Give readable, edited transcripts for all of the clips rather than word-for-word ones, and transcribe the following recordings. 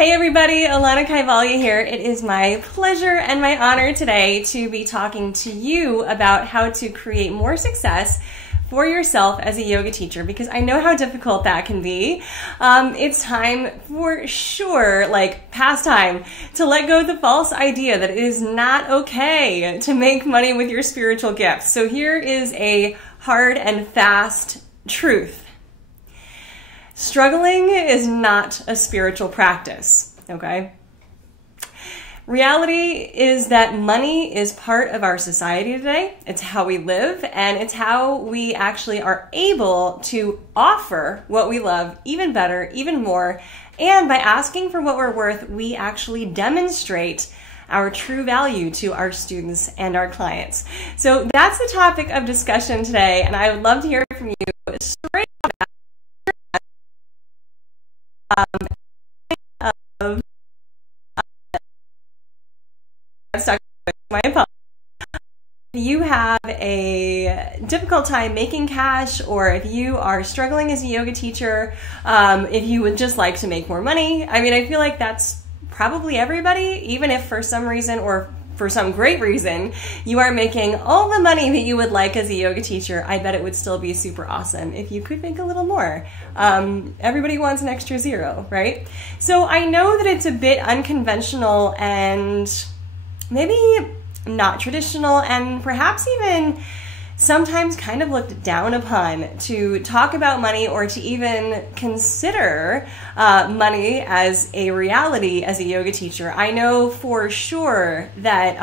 Hey everybody, Alana Kaivalya here. It is my pleasure and my honor today to be talking to you about how to create more success for yourself as a yoga teacher, because I know how difficult that can be. It's time for sure, like past time, to let go of the false idea that it is not okay to make money with your spiritual gifts. So here is a hard and fast truth. Struggling is not a spiritual practice, okay? Reality is that money is part of our society today. It's how we live, and it's how we actually are able to offer what we love even better, even more. And by asking for what we're worth, we actually demonstrate our true value to our students and our clients. So that's the topic of discussion today, and I would love to hear from you straight off the bat. My apologies. If you have a difficult time making cash, or if you are struggling as a yoga teacher, if you would just like to make more money, I mean, I feel like that's probably everybody, even if for some reason or for some great reason you are making all the money that you would like as a yoga teacher. I bet it would still be super awesome if you could make a little more. Everybody wants an extra zero, right? So I know that it's a bit unconventional and maybe not traditional, and perhaps even sometimes kind of looked down upon to talk about money or to even consider money as a reality as a yoga teacher. I know for sure that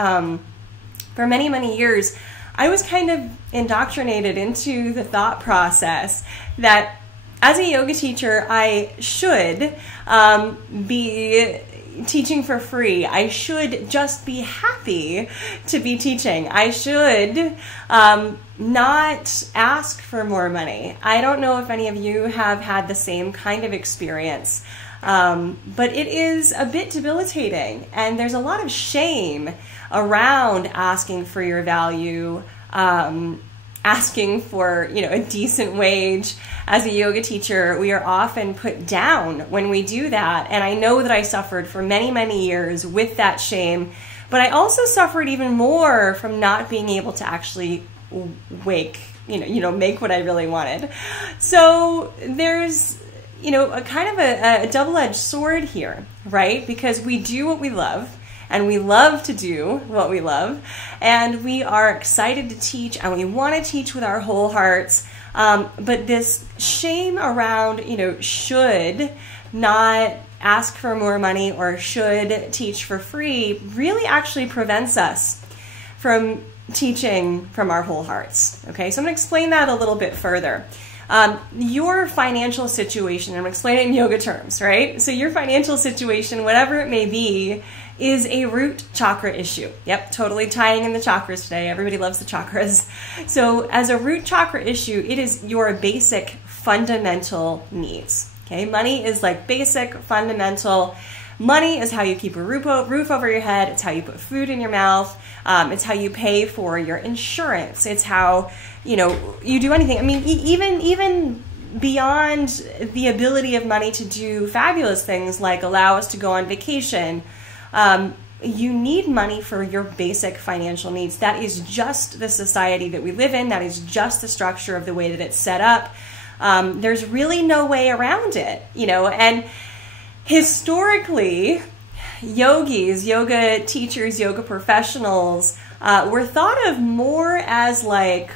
for many, many years, I was kind of indoctrinated into the thought process that as a yoga teacher, I should be teaching for free. I should just be happy to be teaching. I should not ask for more money. I don't know if any of you have had the same kind of experience, but it is a bit debilitating, and there's a lot of shame around asking for your value, asking for, a decent wage. As a yoga teacher, we are often put down when we do that. And I know that I suffered for many, many years with that shame, but I also suffered even more from not being able to actually make what I really wanted. So there's, a kind of a double-edged sword here, right? Because we do what we love, and we love to do what we love, and we are excited to teach, and we want to teach with our whole hearts. But this shame around, should not ask for more money or should teach for free really actually prevents us from teaching from our whole hearts. Okay, so I'm going to explain that a little bit further. Your financial situation, I'm going to explain it in yoga terms, right? So your financial situation, whatever it may be, is a root chakra issue. Yep, totally tying in the chakras today. Everybody loves the chakras. So as a root chakra issue, it is your basic fundamental needs. Okay, money is like basic, fundamental. Money is how you keep a roof over your head. It's how you put food in your mouth. It's how you pay for your insurance. It's how, you do anything. I mean, even beyond the ability of money to do fabulous things like allow us to go on vacation, you need money for your basic financial needs. That is just the society that we live in. That is just the structure of the way that it's set up. There's really no way around it, and historically, yogis, yoga teachers, yoga professionals were thought of more as like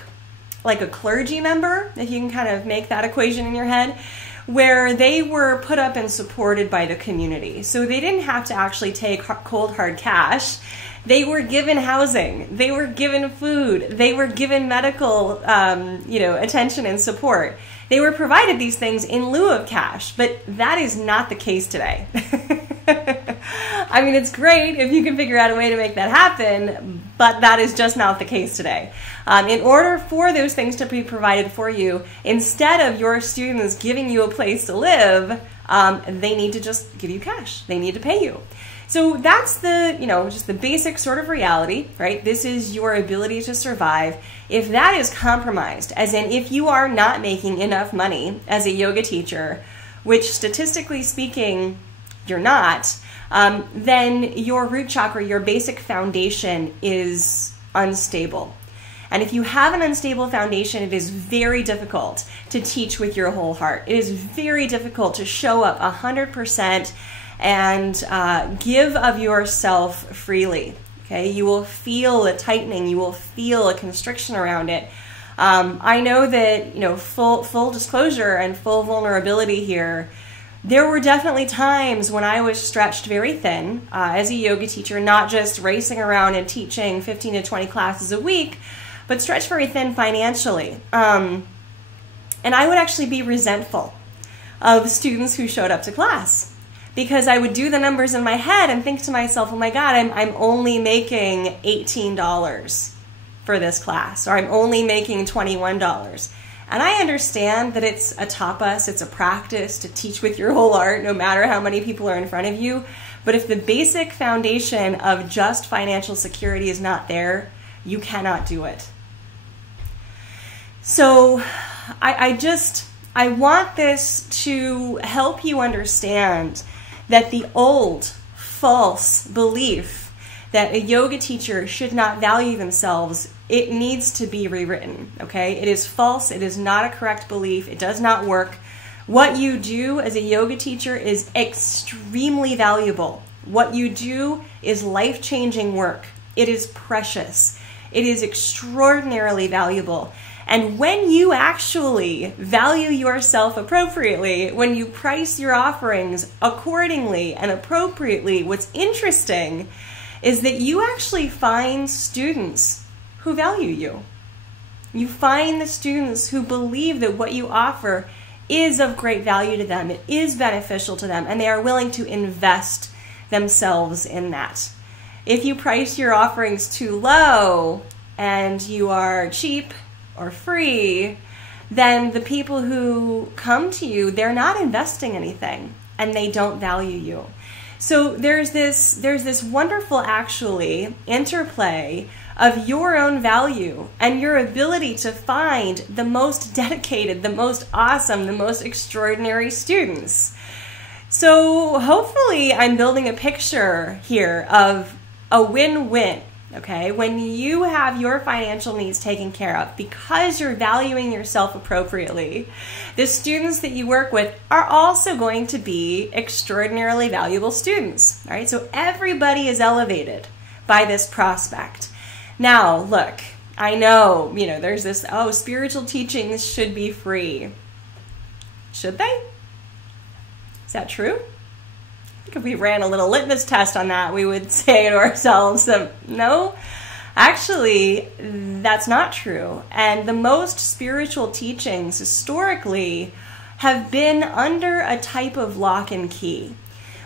a clergy member, if you can kind of make that equation in your head, where they were put up and supported by the community. So they didn't have to actually take cold, hard cash. They were given housing. They were given food. They were given medical, attention and support. They were provided these things in lieu of cash, but that is not the case today. I mean, it's great if you can figure out a way to make that happen, but that is just not the case today. In order for those things to be provided for you, instead of your students giving you a place to live, they need to just give you cash. They need to pay you. So that's the, just the basic sort of reality, right? This is your ability to survive. If that is compromised, as in if you are not making enough money as a yoga teacher, which statistically speaking you're not, then your root chakra, your basic foundation, is unstable. And if you have an unstable foundation, it is very difficult to teach with your whole heart. It is very difficult to show up 100% and give of yourself freely. Okay, you will feel a tightening. You will feel a constriction around it. I know that, full disclosure and full vulnerability here, there were definitely times when I was stretched very thin as a yoga teacher, not just racing around and teaching 15 to 20 classes a week, but stretched very thin financially. And I would actually be resentful of students who showed up to class, because I would do the numbers in my head and think to myself, oh my God, I'm only making $18 for this class, or I'm only making $21. And I understand that it's a tapas, it's a practice to teach with your whole heart, no matter how many people are in front of you. But if the basic foundation of just financial security is not there, you cannot do it. So I want this to help you understand that the old false belief that a yoga teacher should not value themselves, it needs to be rewritten, okay? It is false. It is not a correct belief. It does not work. What you do as a yoga teacher is extremely valuable. What you do is life-changing work. It is precious. It is extraordinarily valuable. And when you actually value yourself appropriately, when you price your offerings accordingly and appropriately, what's interesting is that you actually find students who value you. You find the students who believe that what you offer is of great value to them, it is beneficial to them, and they are willing to invest themselves in that. If you price your offerings too low and you are cheap or free, then the people who come to you, they're not investing anything and they don't value you. So there's this wonderful actually interplay of your own value and your ability to find the most dedicated, the most awesome, the most extraordinary students. So hopefully I'm building a picture here of a win-win. Okay, when you have your financial needs taken care of because you're valuing yourself appropriately, the students that you work with are also going to be extraordinarily valuable students. All right, so everybody is elevated by this prospect. Now, look, I know, there's this, spiritual teachings should be free. Should they? Is that true? If we ran a little litmus test on that, we would say to ourselves, no, actually, that's not true. And the most spiritual teachings historically have been under a type of lock and key,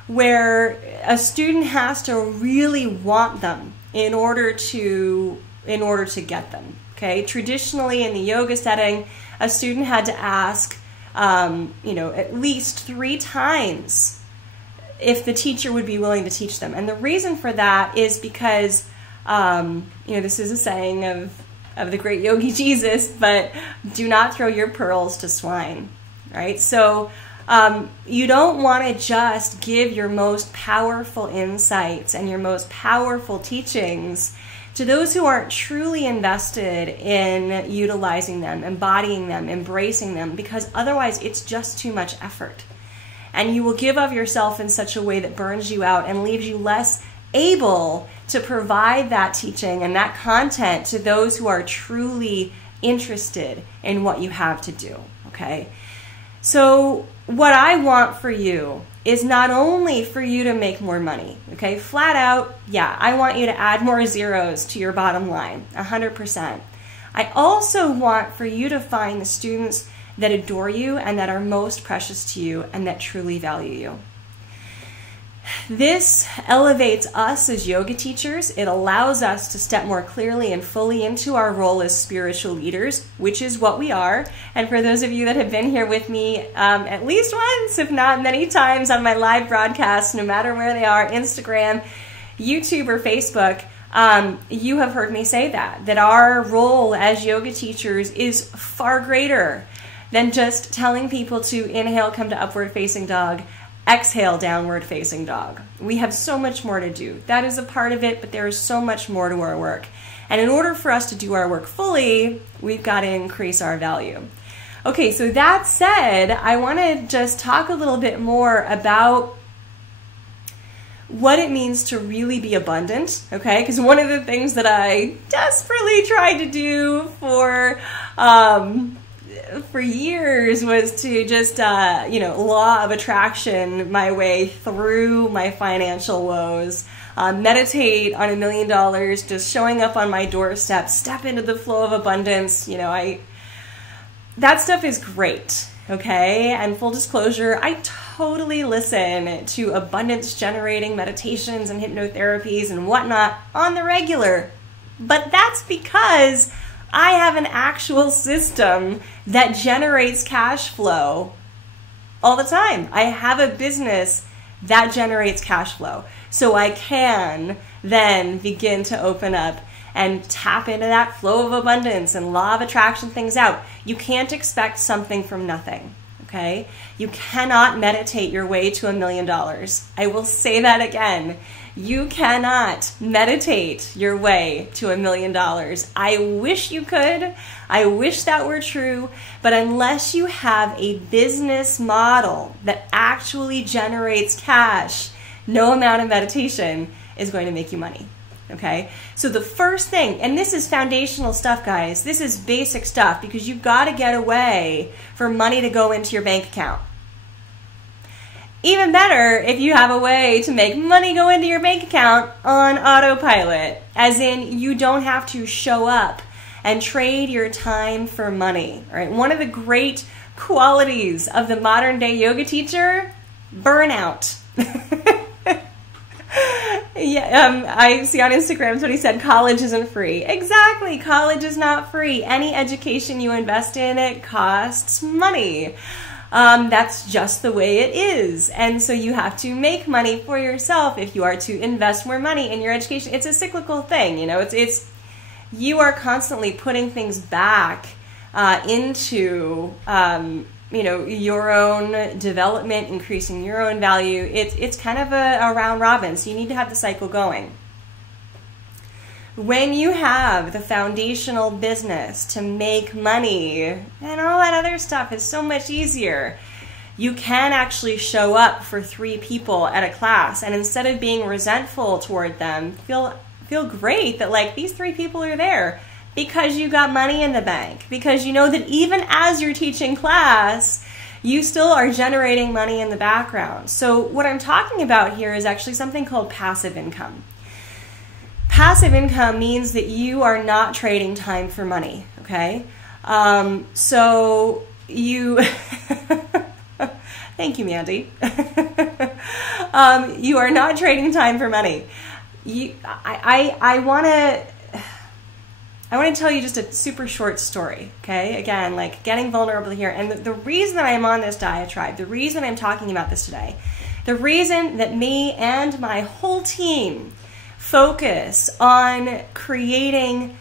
where a student has to really want them in order to get them. Okay, traditionally in the yoga setting, a student had to ask, at least 3 times if the teacher would be willing to teach them. And the reason for that is because, this is a saying of the great yogi Jesus, but do not throw your pearls to swine, right? So you don't want to just give your most powerful insights and your most powerful teachings to those who aren't truly invested in utilizing them, embodying them, embracing them, because otherwise it's just too much effort. And you will give of yourself in such a way that burns you out and leaves you less able to provide that teaching and that content to those who are truly interested in what you have to do, okay? So what I want for you is not only for you to make more money, okay? Flat out, yeah, I want you to add more zeros to your bottom line, 100%. I also want for you to find the students that adore you and that are most precious to you and that truly value you. This elevates us as yoga teachers. It allows us to step more clearly and fully into our role as spiritual leaders, which is what we are. And for those of you that have been here with me at least once, if not many times on my live broadcasts, no matter where they are, Instagram, YouTube, or Facebook, you have heard me say that our role as yoga teachers is far greater than just telling people to inhale, come to upward facing dog, exhale, downward facing dog. We have so much more to do. That is a part of it, but there is so much more to our work. And in order for us to do our work fully, we've got to increase our value. Okay, so that said, I want to just talk a little bit more about what it means to really be abundant, okay? Because one of the things that I desperately tried to do for years was to just, law of attraction my way through my financial woes, meditate on $1 million, just showing up on my doorstep, step into the flow of abundance. That stuff is great, okay? And full disclosure, I totally listen to abundance generating meditations and hypnotherapies and whatnot on the regular. But that's because I have an actual system that generates cash flow all the time. I have a business that generates cash flow. So I can then begin to open up and tap into that flow of abundance and law of attraction things out. You can't expect something from nothing, okay? You cannot meditate your way to $1 million. I will say that again. You cannot meditate your way to $1 million. I wish you could. I wish that were true. But unless you have a business model that actually generates cash, no amount of meditation is going to make you money. Okay? So the first thing, and this is foundational stuff, guys. This is basic stuff because you've got to get a way for money to go into your bank account. Even better if you have a way to make money go into your bank account on autopilot, as in you don't have to show up and trade your time for money. All right? One of the great qualities of the modern day yoga teacher, burnout. Yeah, I see on Instagram what he said, college isn't free. Exactly, college is not free. Any education you invest in, it costs money. That's just the way it is. And so you have to make money for yourself if you are to invest more money in your education. It's a cyclical thing, it's you are constantly putting things back into your own development, increasing your own value. It's kind of a round robin, so you need to have the cycle going. When you have the foundational business to make money, and all that other stuff is so much easier. You can actually show up for 3 people at a class, and instead of being resentful toward them, feel great that these 3 people are there. Because you got money in the bank. Because you know that even as you're teaching class, you still are generating money in the background. So what I'm talking about here is actually something called passive income. Passive income means that you are not trading time for money, okay? So you... Thank you, Mandy. You are not trading time for money. I want to tell you just a super short story, okay? Again, getting vulnerable here. And the reason that I'm on this diatribe, the reason I'm talking about this today, the reason that me and my whole team focus on creating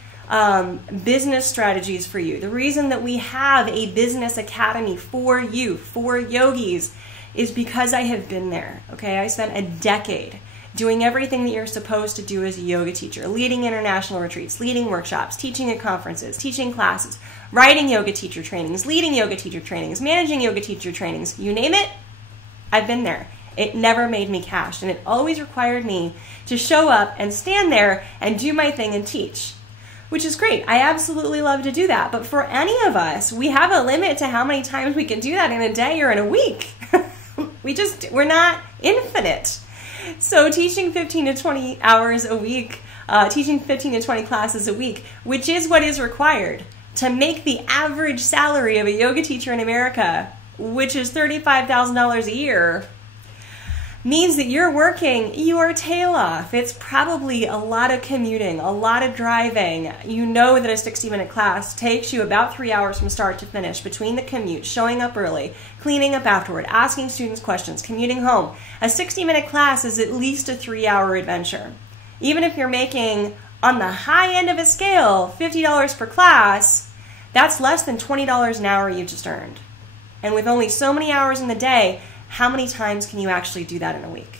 business strategies for you, the reason that we have a business academy for you, for yogis, is because I have been there, okay? I spent a decade doing everything that you're supposed to do as a yoga teacher, leading international retreats, leading workshops, teaching at conferences, teaching classes, writing yoga teacher trainings, leading yoga teacher trainings, managing yoga teacher trainings, you name it, I've been there. It never made me cash, and it always required me to show up and stand there and do my thing and teach, which is great. I absolutely love to do that, but for any of us, we have a limit to how many times we can do that in a day or in a week. We're not infinite. So teaching 15 to 20 hours a week, teaching 15 to 20 classes a week, which is what is required to make the average salary of a yoga teacher in America, which is $35,000 a year, means that you're working your tail off. It's probably a lot of commuting, a lot of driving. You know that a 60-minute class takes you about 3 hours from start to finish between the commute, showing up early, cleaning up afterward, asking students questions, commuting home. A 60-minute class is at least a 3-hour adventure. Even if you're making, on the high end of a scale, $50 per class, that's less than $20 an hour you just earned. And with only so many hours in the day, How many times can you actually do that in a week?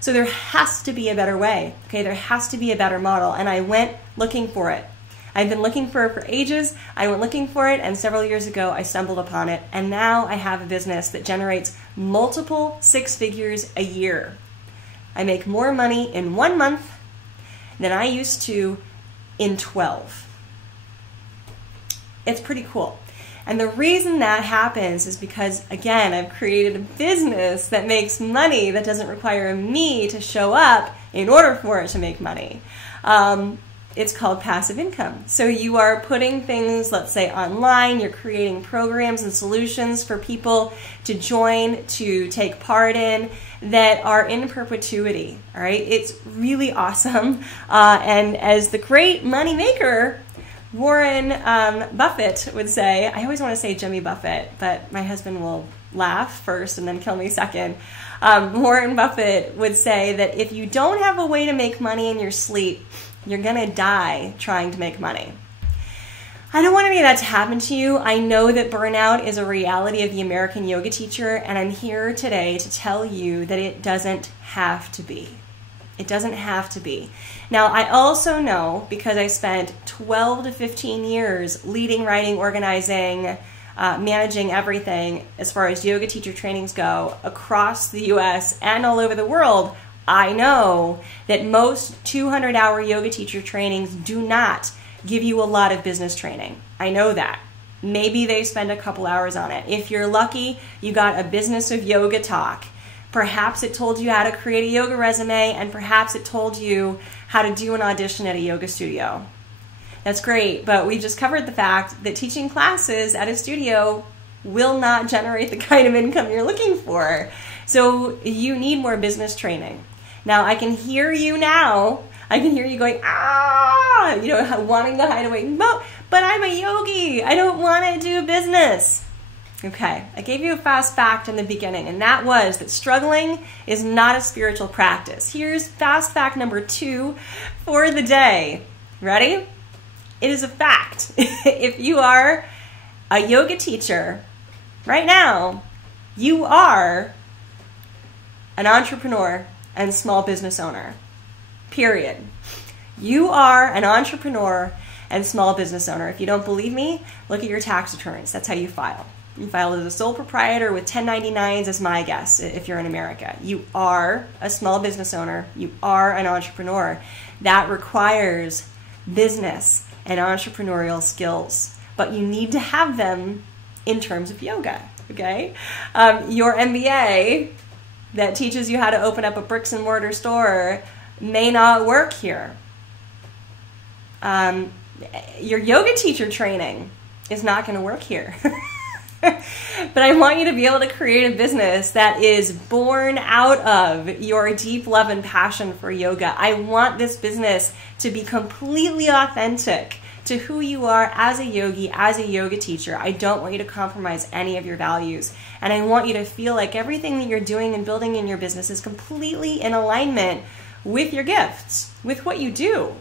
So there has to be a better way, okay? There has to be a better model, and I went looking for it. I've been looking for it for ages. I went looking for it, and several years ago, I stumbled upon it, and now I have a business that generates multiple six figures a year. I make more money in 1 month than I used to in 12. It's pretty cool. And the reason that happens is because, again, I've created a business that makes money that doesn't require me to show up in order for it to make money. It's called passive income. So you are putting things, let's say, online. You're creating programs and solutions for people to join, to take part in, that are in perpetuity. All right, it's really awesome. And as the great money maker Warren Buffett would say, I always want to say Jimmy Buffett, but my husband will laugh first and then kill me second. Warren Buffett would say that if you don't have a way to make money in your sleep, you're going to die trying to make money. I don't want any of that to happen to you. I know that burnout is a reality of the American yoga teacher, and I'm here today to tell you that it doesn't have to be. It doesn't have to be. Now, I also know, because I spent 12 to 15 years leading, writing, organizing, managing everything as far as yoga teacher trainings go across the US and all over the world, I know that most 200-hour yoga teacher trainings do not give you a lot of business training. I know that. Maybe they spend a couple hours on it. If you're lucky, you got a business of yoga talk. Perhaps it told you how to create a yoga resume, and perhaps it told you how to do an audition at a yoga studio. That's great, but we just covered the fact that teaching classes at a studio will not generate the kind of income you're looking for. So you need more business training. Now, I can hear you now. I can hear you going, ah, wanting to hide away. But I'm a yogi. I don't want to do business. Okay, I gave you a fast fact in the beginning, and that was that struggling is not a spiritual practice. Here's fast fact number 2 for the day. Ready? It is a fact. If you are a yoga teacher right now, you are an entrepreneur and small business owner. Period. You are an entrepreneur and small business owner. If you don't believe me, look at your tax returns. That's how you file. You file as a sole proprietor with 1099s as my guess if you're in America. You are a small business owner. You are an entrepreneur. That requires business and entrepreneurial skills, but you need to have them in terms of yoga, okay? Your MBA that teaches you how to open up a bricks and mortar store may not work here. Your yoga teacher training is not going to work here. But I want you to be able to create a business that is born out of your deep love and passion for yoga. I want this business to be completely authentic to who you are as a yogi, as a yoga teacher. I don't want you to compromise any of your values. And I want you to feel like everything that you're doing and building in your business is completely in alignment with your gifts, with what you do.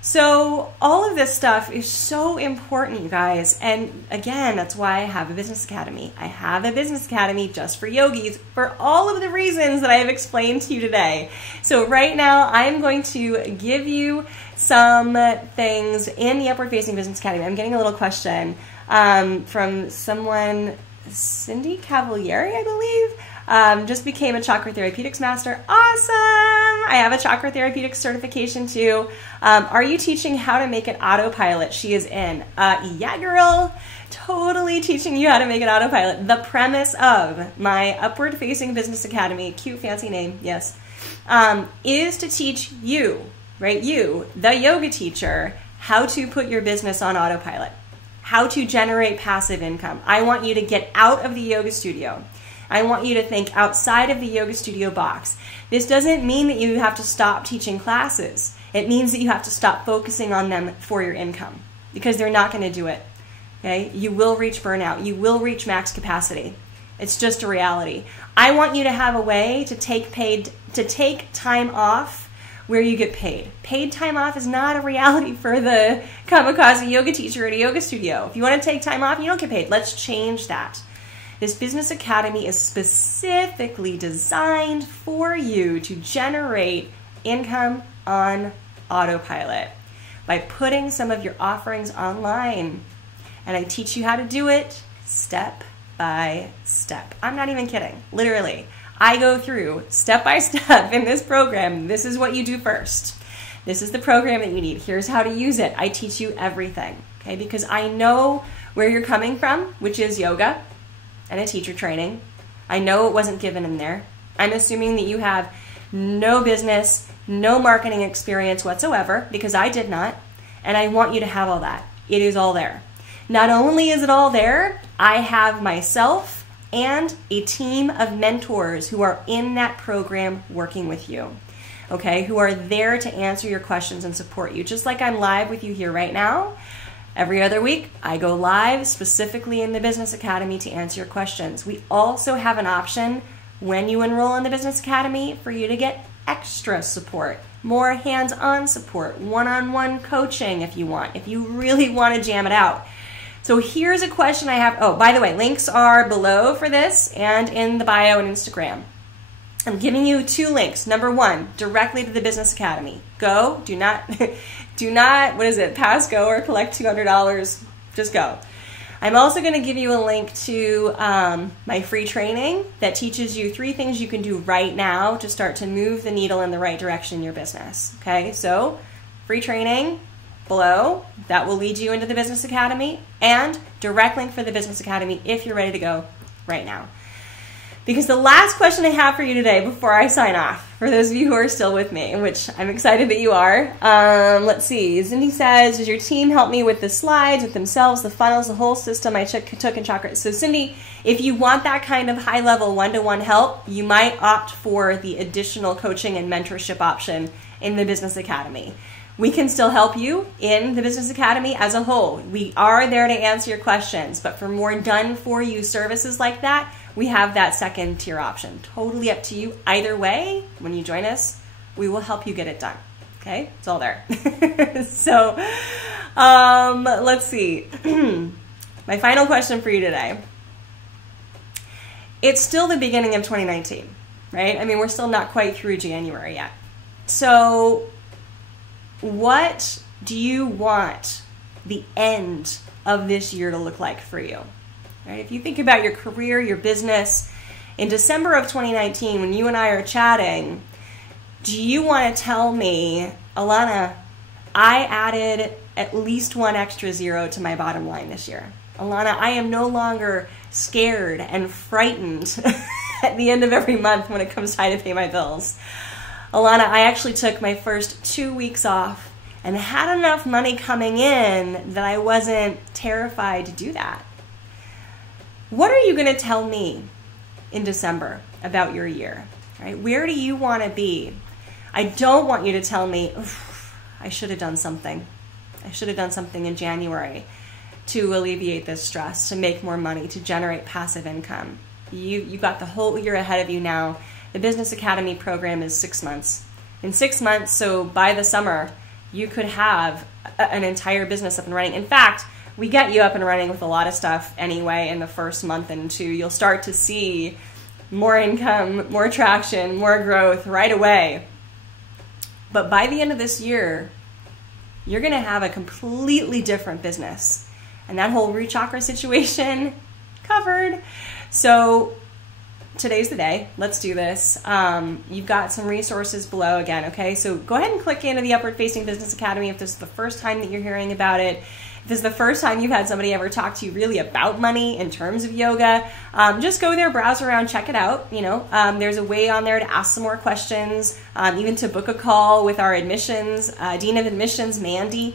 So all of this stuff is so important, you guys. And again, that's why I have a business academy. I have a business academy just for yogis for all of the reasons that I have explained to you today. So right now, I'm going to give you some things in the Upward Facing Business Academy. I'm getting a little question from someone, Cindy Cavalieri, I believe. Just became a chakra therapeutics master. Awesome! I have a chakra therapeutics certification too. Are you teaching how to make it autopilot? She is in. Yeah, girl. Totally teaching you how to make it autopilot. The premise of my Upward Facing Business Academy, cute fancy name, yes, is to teach you, right? You, the yoga teacher, how to put your business on autopilot, how to generate passive income. I want you to get out of the yoga studio. I want you to think outside of the yoga studio box. This doesn't mean that you have to stop teaching classes. It means that you have to stop focusing on them for your income, because they're not going to do it. Okay? You will reach burnout. You will reach max capacity. It's just a reality. I want you to have a way to take time off where you get paid. Paid time off is not a reality for the kamikaze yoga teacher at a yoga studio. If you want to take time off, you don't get paid. Let's change that. This Business Academy is specifically designed for you to generate income on autopilot by putting some of your offerings online. And I teach you how to do it step by step. I'm not even kidding. Literally, I go through step by step in this program. This is what you do first. This is the program that you need. Here's how to use it. I teach you everything, okay? Because I know where you're coming from, which is yoga and a teacher training. I know it wasn't given in there. I'm assuming that you have no business, no marketing experience whatsoever, because I did not, and I want you to have all that. It is all there. Not only is it all there, I have myself and a team of mentors who are in that program working with you, okay, who are there to answer your questions and support you. Just like I'm live with you here right now, every other week I go live specifically in the Business Academy to answer your questions. We also have an option when you enroll in the Business Academy for you to get extra support, more hands-on support, one-on-one coaching if you want, if you really want to jam it out. So here's a question I have. Oh, by the way, links are below for this and in the bio and Instagram. I'm giving you 2 links. Number 1, directly to the Business Academy. Go. Do not, what is it, pass go or collect $200. Just go. I'm also going to give you a link to my free training that teaches you 3 things you can do right now to start to move the needle in the right direction in your business. Okay, so free training below. That will lead you into the Business Academy, and direct link for the Business Academy if you're ready to go right now. Because the last question I have for you today before I sign off, for those of you who are still with me, which I'm excited that you are, let's see. Cindy says, does your team help me with the slides, with themselves, the funnels, the whole system I took in chakra? So Cindy, if you want that kind of high-level one-to-one help, you might opt for the additional coaching and mentorship option in the Business Academy. We can still help you in the Business Academy as a whole. We are there to answer your questions, but for more done-for-you services like that, we have that second tier option. Totally up to you. Either way, when you join us, we will help you get it done. Okay? It's all there. So, let's see. My final question for you today. It's still the beginning of 2019, right? I mean, we're still not quite through January yet. So, what do you want the end of this year to look like for you? Right? If you think about your career, your business, in December of 2019, when you and I are chatting, do you want to tell me, Alana, I added at least 1 extra zero to my bottom line this year? Alana, I am no longer scared and frightened at the end of every month when it comes time to pay my bills. Alana, I actually took my first 2 weeks off and had enough money coming in that I wasn't terrified to do that. What are you going to tell me in December about your year? Right? Where do you want to be? I don't want you to tell me, I should have done something. I should have done something in January to alleviate this stress, to make more money, to generate passive income. You've got the whole year ahead of you now. The Business Academy program is 6 months. In 6 months, so by the summer, you could have an entire business up and running. In fact, we get you up and running with a lot of stuff anyway in the first month and 2. You'll start to see more income, more traction, more growth right away. But by the end of this year, you're going to have a completely different business. And that whole root chakra situation, covered. So today's the day. Let's do this. You've got some resources below again, okay? So go ahead and click into the Upward Facing Business Academy if this is the first time that you're hearing about it. If this is the first time you've had somebody ever talk to you really about money in terms of yoga, just go there, browse around, check it out. You know, there's a way on there to ask some more questions, even to book a call with our admissions, Dean of Admissions, Mandy.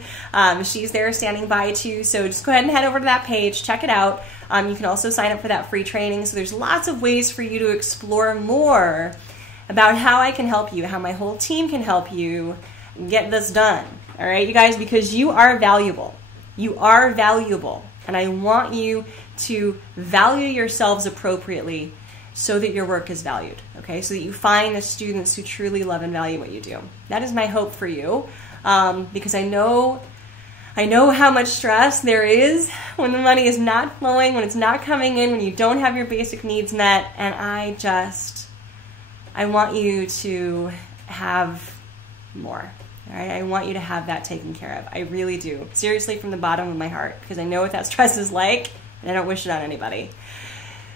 She's there standing by too. So just go ahead and head over to that page, check it out. You can also sign up for that free training. So there's lots of ways for you to explore more about how I can help you, how my whole team can help you get this done. All right, you guys, because you are valuable. You are valuable, and I want you to value yourselves appropriately so that your work is valued, okay? So that you find the students who truly love and value what you do. That is my hope for you, because I know I know how much stress there is when the money is not flowing, when it's not coming in, when you don't have your basic needs met, and I want you to have more. All right? I want you to have that taken care of. I really do. Seriously, from the bottom of my heart, because I know what that stress is like, and I don't wish it on anybody.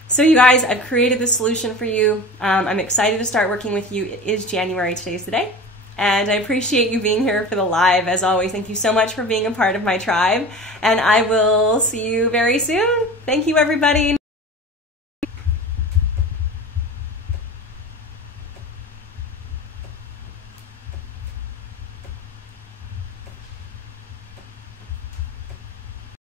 So you guys, I've created this solution for you. I'm excited to start working with you. It is January. Today's the day. And I appreciate you being here for the live. As always, thank you so much for being a part of my tribe. And I will see you very soon. Thank you, everybody.